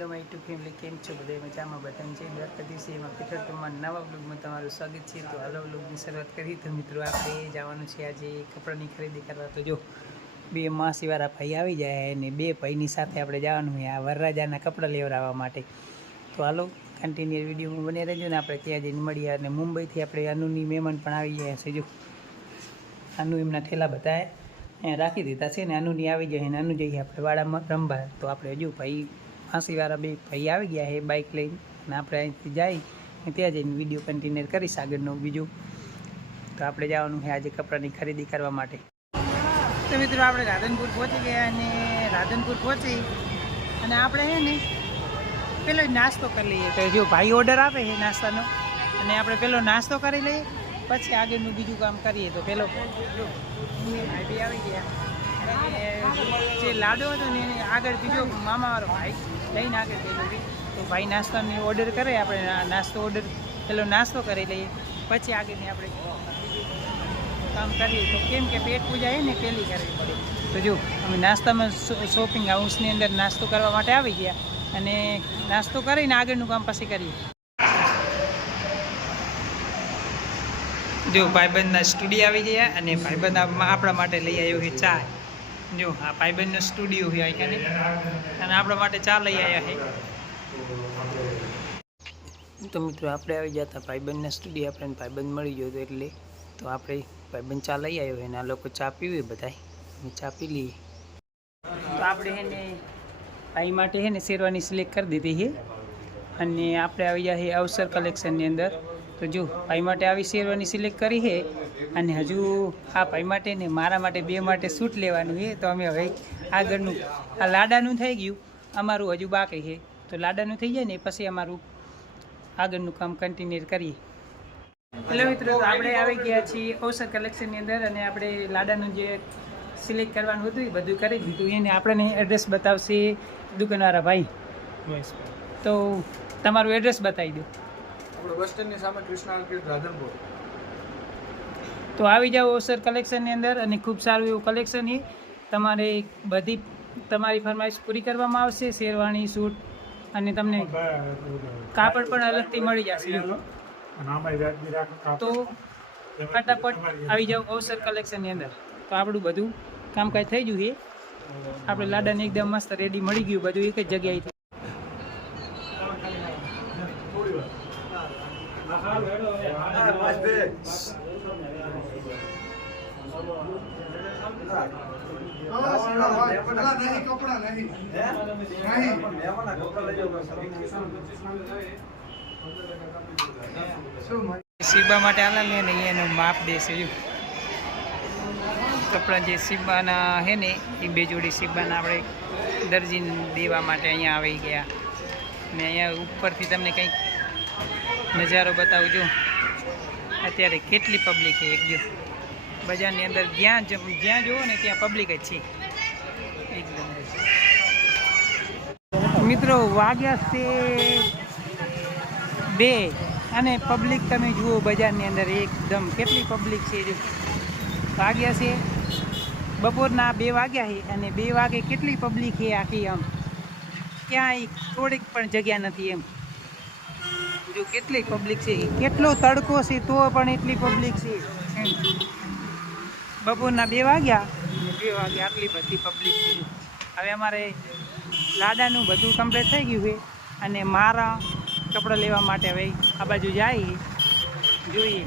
Hello my two family, કેમ છો બધા? મજામાં બધાને છે. દર દિવસે એમાં પીઠળ કુમાર નવા બ્લોગમાં તમારું સ્વાગત છે. તો હાલો બ્લોગની શરૂઆત કરી. તો મિત્રો આપણે જવાનું છે આજે કપડાની ખરીદી કરવા. તો જો બે માસીવાળા ભાઈ આવી જાય અને બે ભાઈની સાથે આપણે જવાનું હોય આ વરરાજાના કપડાં લેવડાવવા માટે. તો હાલો કન્ટિન્યુ વિડીયોમાં બની રહેજો ને આપણે ત્યાં જઈને મળીએ. અને મુંબઈથી આપણે અનુની મહેમાન પણ આવી ગયા છે. જો અનુ એમના ઠેલા બધાએ રાખી દીધા છે ને અનુની આવી જાય ને અનુ જઈએ આપણે વાડામાં રમવા. તો આપણે હજુ ભાઈ ફાંસીવાળા બે ભાઈ આવી ગયા છે બાઇક લઈને અને આપણે અહીંથી જઈ ત્યાં જઈને વિડીયો કન્ટિન્યુ કરીશ આગળનું બીજું. તો આપણે જવાનું છે આજે કપડાની ખરીદી કરવા માટે. તો મિત્રો આપણે રાધનપુર પહોંચી ગયા અને રાધનપુર પહોંચી અને આપણે છે ને પેલો નાસ્તો કરી લઈએ. તો જો ભાઈ ઓર્ડર આપે છે નાસ્તાનો અને આપણે પેલો નાસ્તો કરી લઈએ પછી આગળનું બીજું કામ કરીએ. તો પેલો જો ભાઈ આવી ગયા અને જે લાડો હતો ને એને આગળ બીજો મામાવાળો ભાઈ લઈને આગળ ગયેલો. તો ભાઈ નાસ્તાની ઓર્ડર કરે, આપણે નાસ્તો ઓર્ડર પેલો નાસ્તો કરી લઈએ પછી આગળની આપણે કામ કરીએ. તો કેમ કે પેટ પૂજા છે ને પહેલી કરવી પડે. તો જો અમે નાસ્તામાં શોપિંગ હાઉસની અંદર નાસ્તો કરવા માટે આવી ગયા અને નાસ્તો કરીને આગળનું કામ પછી કરીએ. જો ભાઈબંધના સ્ટુડિયો આવી ગયા અને ભાઈબંધ આપણા માટે લઈ આવ્યો છે ચા. જો આ ભાઈબંધનો સ્ટુડિયો છે અહીંયા અને આપણા માટે ચા લઈ આવ્યા છે. તો મિત્રો આપણે આવી ગયા હતા ભાઈબંધના સ્ટુડિયો, આપણે ભાઈબંધ મળી ગયો હતો એટલે તો આપણે ભાઈબંધ ચા લઈ આવ્યો અને આ લોકો ચા પીવે બધા ચા પી લઈએ. તો આપણે છે ને ભાઈ માટે છે ને શેરવાની સિલેક્ટ કરી દીધી છે અને આપણે આવી ગયા છે અવસર કલેક્શનની અંદર. તો જો ભાઈ માટે આવી શેરવાની સિલેક્ટ કરી છે અને હજુ આ ભાઈ માટે ને મારા માટે બે માટે સૂટ લેવાનું છે. તો અમે હવે આગળનું આ લાડાનું થઈ ગયું, અમારું હજુ બાકી છે. તો લાડાનું થઈ જાય ને પછી અમારું આગળનું કામ કન્ટિન્યુ કરીએ. હેલો મિત્રો, તો આપણે આવી ગયા છીએ અવસર કલેક્શનની અંદર અને આપણે લાડાનું જે સિલેક્ટ કરવાનું હતું એ બધું કરી દીધું. એને આપણને એડ્રેસ બતાવશે દુકાનવાળા ભાઈ. તો તમારું એડ્રેસ બતાવી દો. આપણે બસ સ્ટેન્ડની સામે કૃષ્ણ આર્કેડ રાધનપુર. તો આવી જાઓ અવસર કલેક્શનની અંદર અને ખૂબ સારું એવું કલેક્શન છે. તમારે બધી તમારી ફરમાઈશ પૂરી કરવામાં આવશે. શેરવાણી, સૂટ અને તમને કાપડ પણ અલગથી મળી જશે. તો ફટાફટ આવી જાઓ અવસર કલેક્શનની અંદર. તો આપણું બધું કામકાજ થઈ ગયું છે. આપણે લાડાને એકદમ મસ્ત રેડી મળી ગયું બધું એક જ જગ્યાએ. સીબા માટે આલા લે ને એનું માપ દેશે. કપડાં જે સીબાના છે ને એ બે જોડી સીબાના આપણે દરજીને દેવા માટે અહીંયા આવી ગયા. ને અહીંયા ઉપરથી તમને કંઈક નજારો બતાવજો. અત્યારે કેટલી પબ્લિક છે એક જો બજારની અંદર જ્યાં જુઓ ને ત્યાં પબ્લિક જ છે એકદમ. મિત્રો વાગ્યા છે 2 અને પબ્લિક તમે જુઓ બજારની અંદર એકદમ કેટલી પબ્લિક છે. જો વાગ્યા છે બપોરના 2 વાગ્યા છે અને 2 વાગે કેટલી પબ્લિક છે આખી. આમ ક્યાંય થોડીક પણ જગ્યા નથી એમ. જો કેટલી પબ્લિક છે, કેટલો તડકો છે તો પણ એટલી પબ્લિક છે. બપોરના 2 વાગ્યા અને 2 વાગે આટલી બધી પબ્લિક છે. હવે અમારે લાડાનું બધું કમ્પ્લીટ થઈ ગયું છે અને મારા કપડાં લેવા માટે હવે આ બાજુ જઈએ જોઈએ